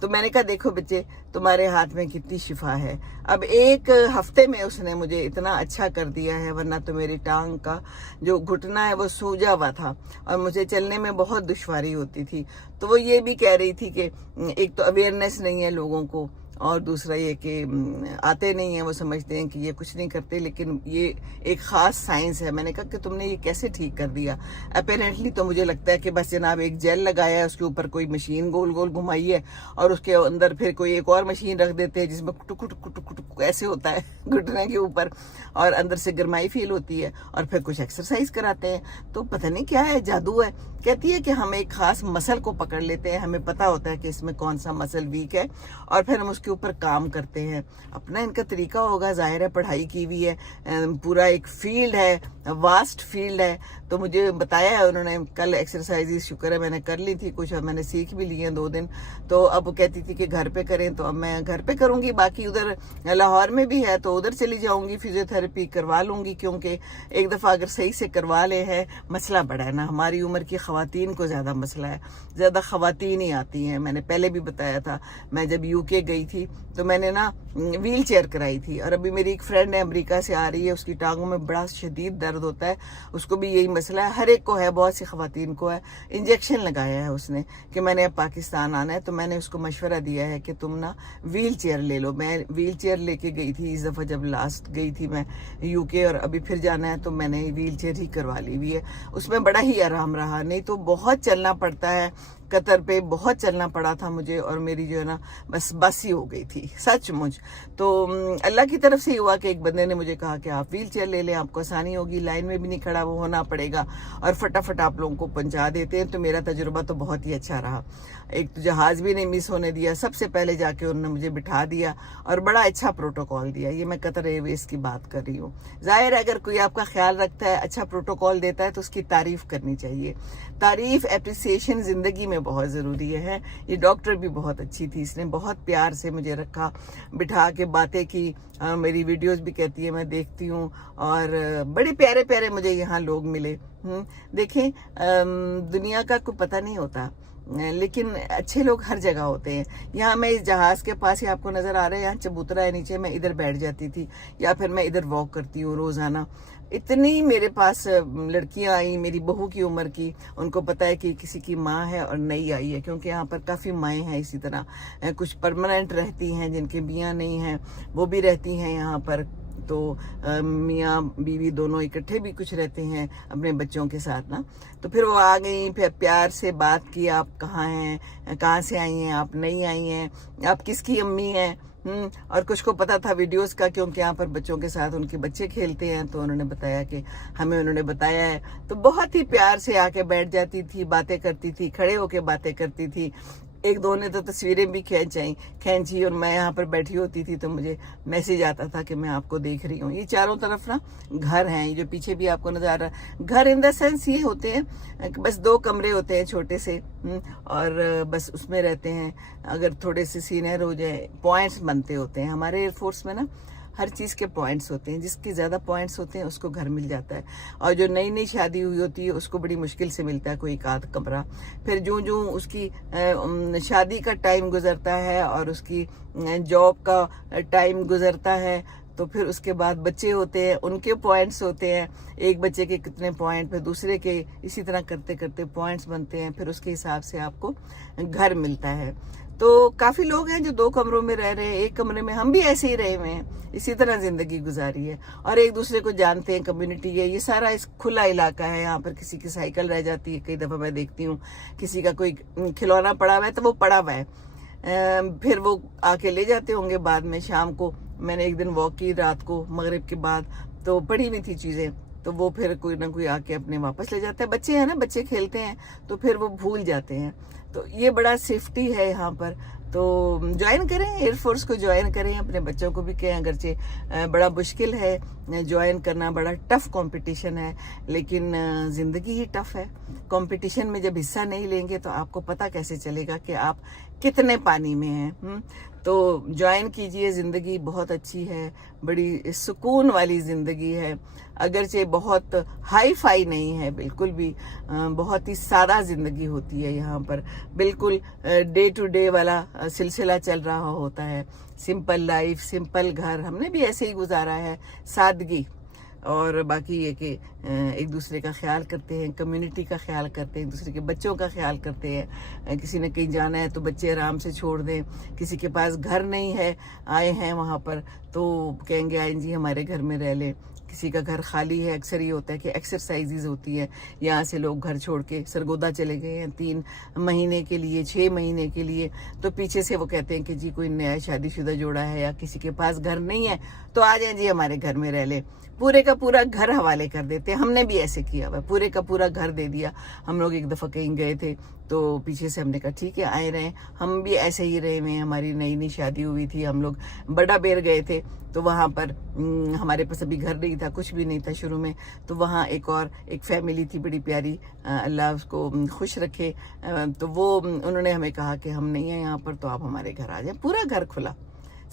تو میں نے کہا دیکھو بچے تمہارے ہاتھ میں کتنی شفا ہے. اب ایک ہفتے میں اس نے مجھے اتنا اچھا کر دیا ہے, ورنہ تو میری ٹانگ کا جو گھٹنا ہے وہ سوجا ہوا تھا اور مجھے چلنے میں بہت دشواری ہوتی تھی. تو وہ یہ بھی کہہ رہی تھی کہ ایک تو اویئرنیس نہیں ہے لوگوں کو, اور دوسرا یہ کہ آتے نہیں ہیں, وہ سمجھتے ہیں کہ یہ کچھ نہیں کرتے, لیکن یہ ایک خاص سائنس ہے. میں نے کہا کہ تم نے یہ کیسے ٹھیک کر دیا؟ اپیرنٹلی تو مجھے لگتا ہے کہ بس جناب ایک جیل لگایا ہے, اس کے اوپر کوئی مشین گول گول گھمائی ہے اور اس کے اندر پھر کوئی ایک اور مشین رکھ دیتے ہیں جس میں ٹک ٹک ٹک ٹک ایسے ہوتا ہے گھٹنے کے اوپر, اور اندر سے گرمائی فیل ہوتی ہے, اور پھر کچھ ایکسرسائز کراتے ہیں. تو پتہ نہیں کیا ہے, جادو ہے. کہتی ہے کہ ہم ایک خاص مسل کو پکڑ لیتے ہیں, ہمیں پتہ ہوتا ہے کہ اس میں کون سا مسل ویک ہے, اور پھر ہم اس کے اوپر کام کرتے ہیں. اپنا ان کا طریقہ ہوگا, ظاہر ہے پڑھائی کی ہوئی ہے, پورا ایک فیلڈ ہے, واسٹ فیلڈ ہے. تو مجھے بتایا ہے انہوں نے, کل ایکسرسائز شکر ہے میں نے کر لی تھی کچھ, اور میں نے سیکھ بھی لی ہیں 2 دن. تو اب وہ کہتی تھی کہ گھر پہ کریں, تو اب میں گھر پہ کروں گی. باقی ادھر لاہور میں بھی ہے تو ادھر چلی جاؤں گی, فزیو تھراپی کروا لوں گی, کیونکہ ایک دفعہ اگر صحیح سے کروا لے ہیں, مسئلہ بڑا ہے نا. ہماری عمر کی خواتین کو زیادہ مسئلہ ہے, زیادہ خواتین ہی آتی ہیں. میں نے پہلے بھی بتایا تھا, میں جب UK گئی تھی تو میں نے نا ویل چیئر کرائی تھی, اور ابھی میری ایک فرینڈ ہے امریکہ سے آ رہی ہے, اس کی ٹانگوں میں بڑا شدید درد ہوتا ہے, اس کو بھی یہی مسئلہ ہے. ہر ایک کو ہے, بہت سی خواتین کو ہے. انجیکشن لگایا ہے اس نے کہ میں نے اب پاکستان آنا ہے, تو میں نے اس کو مشورہ دیا ہے کہ تم نا ویل چیئر لے لو. میں ویل چیئر لے کے گئی تھی اس دفعہ جب لاسٹ گئی تھی میں UK, اور ابھی پھر جانا ہے تو میں نے ویل چیئر ہی کروا لی ہوئی ہے. اس میں بڑا ہی آرام رہا, نہیں تو بہت چلنا پڑتا ہے. قطر پہ بہت چلنا پڑا تھا مجھے, اور میری جو ہے نا بس ہی ہو گئی تھی سچ مجھ. تو اللہ کی طرف سے ہی ہوا کہ ایک بندے نے مجھے کہا کہ آپ ویل چیئر لے لیں, آپ کو آسانی ہوگی, لائن میں بھی نہیں کھڑا وہ ہونا پڑے گا, اور فٹافٹ آپ لوگوں کو پہنچا دیتے ہیں. تو میرا تجربہ تو بہت ہی اچھا رہا. ایک تو جہاز بھی نہیں مس ہونے دیا, سب سے پہلے جا کے انہوں نے مجھے بٹھا دیا, اور بڑا اچھا پروٹوکول دیا. یہ میں قطر ایئر ویز کی بات کر رہی ہوں. ظاہر ہے اگر کوئی آپ کا خیال رکھتا ہے, اچھا پروٹوکول دیتا ہے, تو اس کی تعریف کرنی چاہیے. تعریف, اپریسیشن زندگی میں بہت ضروری ہے. یہ ڈاکٹر بھی بہت اچھی تھی, اس نے بہت پیار سے مجھے رکھا, بٹھا کے باتیں کی. میری ویڈیوز بھی کہتی ہے, میں دیکھتی ہوں, اور بڑے پیارے پیارے مجھے یہاں لوگ ملے. دیکھیں دنیا کا کوئی پتہ نہیں ہوتا, لیکن اچھے لوگ ہر جگہ ہوتے ہیں. یہاں میں اس جہاز کے پاس ہی آپ کو نظر آ رہا ہے, یہاں چبوترا ہے نیچے, میں ادھر بیٹھ جاتی تھی, یا پھر میں ادھر واک کرتی ہوں روزانہ. اتنی میرے پاس لڑکیاں آئیں میری بہو کی عمر کی, ان کو پتہ ہے کہ کسی کی ماں ہے اور نئی آئی ہے, کیونکہ یہاں پر کافی مائیں ہیں. اسی طرح کچھ پرماننٹ رہتی ہیں, جن کے میاں نہیں ہیں وہ بھی رہتی ہیں یہاں پر. تو میاں بیوی دونوں اکٹھے بھی کچھ رہتے ہیں اپنے بچوں کے ساتھ نا. تو پھر وہ آ گئیں, پھر پیار سے بات کی, آپ کہاں ہیں, کہاں سے آئی ہیں, آپ نہیں آئی ہیں, آپ کس کی امی ہیں. اور کچھ کو پتا تھا ویڈیوز کا, کیونکہ یہاں پر بچوں کے ساتھ ان کے بچے کھیلتے ہیں, تو انہوں نے بتایا کہ ہمیں انہوں نے بتایا ہے. تو بہت ہی پیار سے آ کے بیٹھ جاتی تھی, باتیں کرتی تھی, کھڑے ہو کے باتیں کرتی تھی. ایک دو نے تو تصویریں بھی کھینچی, اور میں یہاں پر بیٹھی ہوتی تھی تو مجھے میسیج آتا تھا کہ میں آپ کو دیکھ رہی ہوں. یہ چاروں طرف نا گھر ہیں, یہ جو پیچھے بھی آپ کو نظر آ رہا ہے گھر, ان دا سینس یہ ہوتے ہیں بس 2 کمرے ہوتے ہیں چھوٹے سے, اور بس اس میں رہتے ہیں. اگر تھوڑے سے سینئر ہو جائے, پوائنٹس بنتے ہوتے ہیں ہمارے ایئر فورس میں نا, ہر چیز کے پوائنٹس ہوتے ہیں. جس کی زیادہ پوائنٹس ہوتے ہیں اس کو گھر مل جاتا ہے, اور جو نئی شادی ہوئی ہوتی ہے اس کو بڑی مشکل سے ملتا ہے کوئی ایک آدھ کمرہ. پھر جو اس کی شادی کا ٹائم گزرتا ہے اور اس کی جاب کا ٹائم گزرتا ہے, تو پھر اس کے بعد بچے ہوتے ہیں, ان کے پوائنٹس ہوتے ہیں, ایک بچے کے کتنے پوائنٹ, پھر دوسرے کے, اسی طرح کرتے کرتے پوائنٹس بنتے ہیں. پھر اس کے حساب سے آپ کو گھر ملتا ہے. تو کافی لوگ ہیں جو 2 کمروں میں رہ رہے ہیں, 1 کمرے میں. ہم بھی ایسے ہی رہے ہوئے ہیں, اسی طرح زندگی گزاری ہے, اور ایک دوسرے کو جانتے ہیں, کمیونٹی ہے. یہ سارا کھلا علاقہ ہے, یہاں پر کسی کی سائیکل رہ جاتی ہے, کئی دفعہ میں دیکھتی ہوں کسی کا کوئی کھلونا پڑا ہوا ہے تو وہ پڑا ہوا ہے, پھر وہ آ کے لے جاتے ہوں گے بعد میں شام کو. میں نے ایک دن واک کی رات کو مغرب کے بعد, تو پڑی ہوئی تھی چیزیں, تو وہ پھر کوئی نہ کوئی آ کے اپنے واپس لے جاتا ہے. بچے ہیں نا, بچے کھیلتے ہیں تو پھر وہ بھول جاتے ہیں. تو یہ بڑا سیفٹی ہے یہاں پر. تو جوائن کریں, ایئر فورس کو جوائن کریں, اپنے بچوں کو بھی کہیں. اگرچہ بڑا مشکل ہے جوائن کرنا, بڑا ٹف کمپٹیشن ہے, لیکن زندگی ہی ٹف ہے. کمپٹیشن میں جب حصہ نہیں لیں گے تو آپ کو پتہ کیسے چلے گا کہ آپ کتنے پانی میں ہیں. تو تو جوائن کیجئے, زندگی بہت اچھی ہے, بڑی سکون والی زندگی ہے, اگرچہ بہت ہائی فائی نہیں ہے بالکل بھی, بہت ہی سادہ زندگی ہوتی ہے یہاں پر, بالکل ڈے ٹو ڈے والا سلسلہ چل رہا ہوتا ہے, سمپل لائف, سمپل گھر, ہم نے بھی ایسے ہی گزارا ہے, سادگی. اور باقی یہ کہ ایک دوسرے کا خیال کرتے ہیں, کمیونٹی کا خیال کرتے ہیں, ایک دوسرے کے بچوں کا خیال کرتے ہیں, کسی نے کہیں جانا ہے تو بچے آرام سے چھوڑ دیں, کسی کے پاس گھر نہیں ہے, آئے ہیں وہاں پر تو کہیں گے آئیں جی ہمارے گھر میں رہ لیں, کسی کا گھر خالی ہے, اکثر یہ ہوتا ہے کہ ایکسرسائزز ہوتی ہے, یہاں سے لوگ گھر چھوڑ کے سرگودا چلے گئے ہیں 3 مہینے کے لیے, 6 مہینے کے لیے, تو پیچھے سے وہ کہتے ہیں کہ جی کوئی نیا شادی شدہ جوڑا ہے یا کسی کے پاس گھر نہیں ہے تو آ جائیں جی ہمارے گھر میں رہ لیں, پورے کا پورا گھر حوالے کر دیتے ہیں. ہم نے بھی ایسے کیا ہوا, پورے کا پورا گھر دے دیا. ہم لوگ ایک دفعہ کہیں گئے تھے تو پیچھے سے ہم نے کہا ٹھیک ہے آئے رہے, ہم بھی ایسے ہی رہے ہوئے ہیں, ہماری نئی شادی ہوئی تھی, ہم لوگ بڑا بیر گئے تھے تو وہاں پر ہمارے پاس ابھی گھر نہیں تھا, کچھ بھی نہیں تھا شروع میں, تو وہاں ایک فیملی تھی بڑی پیاری, اللہ اس کو خوش رکھے, تو وہ انہوں نے ہمیں کہا کہ ہم نہیں ہیں یہاں پر تو آپ ہمارے گھر آ جائیں. پورا گھر کھلا,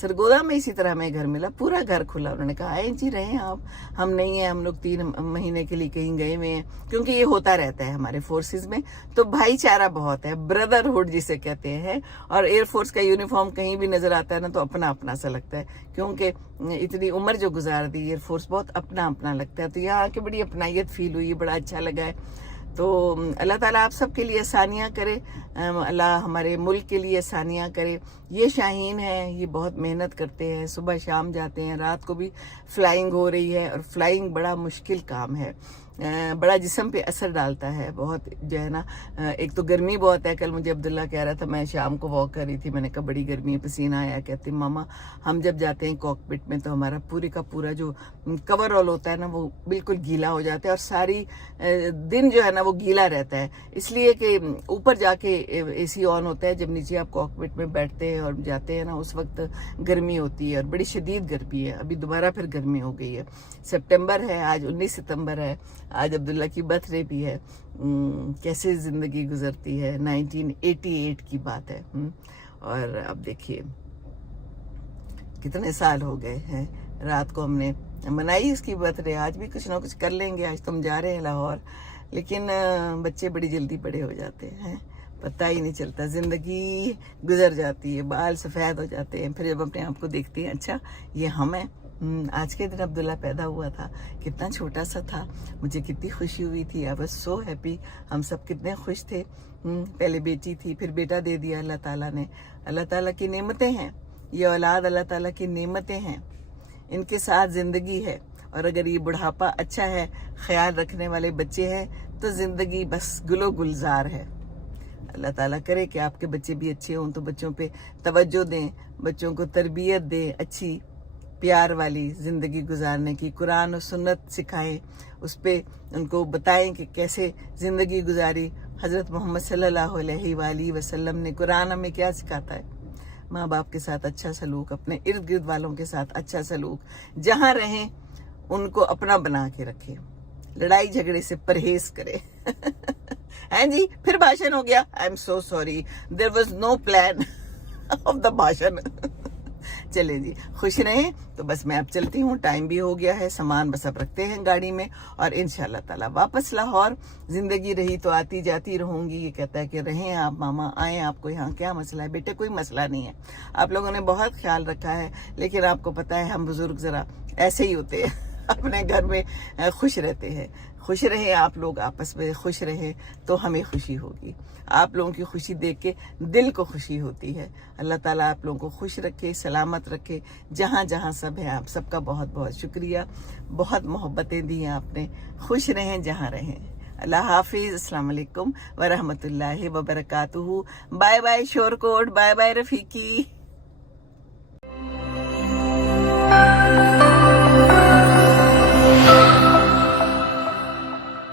سرگودا میں اسی طرح ہمیں گھر ملا, پورا گھر کھلا. انہوں نے کہا آئے جی رہیں آپ, ہم نہیں ہیں, ہم لوگ 3 مہینے کے لیے کہیں گئے ہوئے ہیں, کیونکہ یہ ہوتا رہتا ہے ہمارے فورسز میں, تو بھائی چارہ بہت ہے, بردرہڈ جسے کہتے ہیں. اور ایئر فورس کا یونیفارم کہیں بھی نظر آتا ہے نا تو اپنا اپنا سا لگتا ہے, کیونکہ اتنی عمر جو گزار دی ایئر فورس, بہت اپنا اپنا لگتا ہے. تو یہاں آ کے بڑی اپنائیت فیل ہوئی, بڑا اچھا لگا ہے. تو اللہ تعالیٰ آپ سب کے لیے آسانیاں کرے, اللہ ہمارے ملک کے لیے آسانیاں کرے. یہ شاہین ہیں, یہ بہت محنت کرتے ہیں, صبح شام جاتے ہیں, رات کو بھی فلائنگ ہو رہی ہے, اور فلائنگ بڑا مشکل کام ہے, بڑا جسم پہ اثر ڈالتا ہے بہت جو ہے نا. ایک تو گرمی بہت ہے, کل مجھے عبداللہ کہہ رہا تھا, میں شام کو واک کر رہی تھی, میں نے کہا بڑی گرمی ہے, پسینہ آیا, کہتے ماما ہم جب جاتے ہیں کاکپٹ میں تو ہمارا پورے کا پورا جو کور آل ہوتا ہے نا وہ بالکل گیلا ہو جاتا ہے, اور ساری دن جو ہے نا وہ گیلا رہتا ہے, اس لیے کہ اوپر جا کے اے سی آن ہوتا ہے, جب نیچے آپ کاکپٹ میں بیٹھتے ہیں اور جاتے ہیں نا اس وقت گرمی ہوتی ہے, اور بڑی شدید گرمی ہے. ابھی دوبارہ پھر گرمی ہو گئی ہے, سپٹمبر ہے آج, 19 ستمبر ہے آج, عبداللہ کی برتھ ڈے بھی ہے. کیسے زندگی گزرتی ہے, 1988 کی بات ہے. اور اب دیکھیے کتنے سال ہو گئے ہیں. رات کو ہم نے منائی اس کی برتھ ڈے, آج بھی کچھ نہ کچھ کر لیں گے. آج تم جا رہے ہیں لاہور, لیکن بچے بڑی جلدی بڑے ہو جاتے ہیں, پتہ ہی نہیں چلتا, زندگی گزر جاتی ہے, بال سفید ہو جاتے ہیں, پھر جب اپنے آپ کو دیکھتے ہیں اچھا یہ ہم ہیں. آج کے دن عبداللہ پیدا ہوا تھا, کتنا چھوٹا سا تھا, مجھے کتنی خوشی ہوئی تھی, آئی واز سو ہیپی. ہم سب کتنے خوش تھے. پہلے بیٹی تھی, پھر بیٹا دے دیا اللہ تعالیٰ نے. اللہ تعالیٰ کی نعمتیں ہیں, یہ اولاد اللہ تعالیٰ کی نعمتیں ہیں, ان کے ساتھ زندگی ہے. اور اگر یہ بڑھاپا اچھا ہے, خیال رکھنے والے بچے ہیں, تو زندگی بس گل و گلزار ہے. اللہ تعالیٰ کرے کہ آپ کے بچے بھی اچھے ہوں, تو بچوں پہ توجہ دیں, بچوں کو تربیت دیں, اچھی پیار والی زندگی گزارنے کی, قرآن و سنت سکھائیں, اس پہ ان کو بتائیں کہ کیسے زندگی گزاری. حضرت محمد صلی اللہ علیہ وآلہ وسلم نے, قرآن ہمیں کیا سکھاتا ہے, ماں باپ کے ساتھ اچھا سلوک, اپنے ارد گرد والوں کے ساتھ اچھا سلوک, جہاں رہیں ان کو اپنا بنا کے رکھے, لڑائی جھگڑے سے پرہیز کرے. ہیں جی, پھر بھاشن ہو گیا, I am so sorry, there was no plan of the بھاشن. چلیں جی, خوش رہیں. تو بس میں اب چلتی ہوں, ٹائم بھی ہو گیا ہے, سامان بس اب رکھتے ہیں گاڑی میں, اور انشاءاللہ تعالیٰ واپس لاہور. زندگی رہی تو آتی جاتی رہوں گی. یہ کہتا ہے کہ رہیں آپ ماما, آئیں, آپ کو یہاں کیا مسئلہ ہے. بیٹے کوئی مسئلہ نہیں ہے, آپ لوگوں نے بہت خیال رکھا ہے, لیکن آپ کو پتہ ہے ہم بزرگ ذرا ایسے ہی ہوتے ہیں, اپنے گھر میں خوش رہتے ہیں. خوش رہیں آپ لوگ, آپس میں خوش رہیں تو ہمیں خوشی ہوگی. آپ لوگوں کی خوشی دیکھ کے دل کو خوشی ہوتی ہے. اللہ تعالیٰ آپ لوگوں کو خوش رکھے, سلامت رکھے, جہاں جہاں سب ہیں. آپ سب کا بہت بہت شکریہ, بہت محبتیں دی ہیں آپ نے. خوش رہیں جہاں رہیں. اللہ حافظ. السلام علیکم ورحمۃ اللہ وبرکاتہ. بائے بائے شور کوٹ, بائے بائے رفیقی.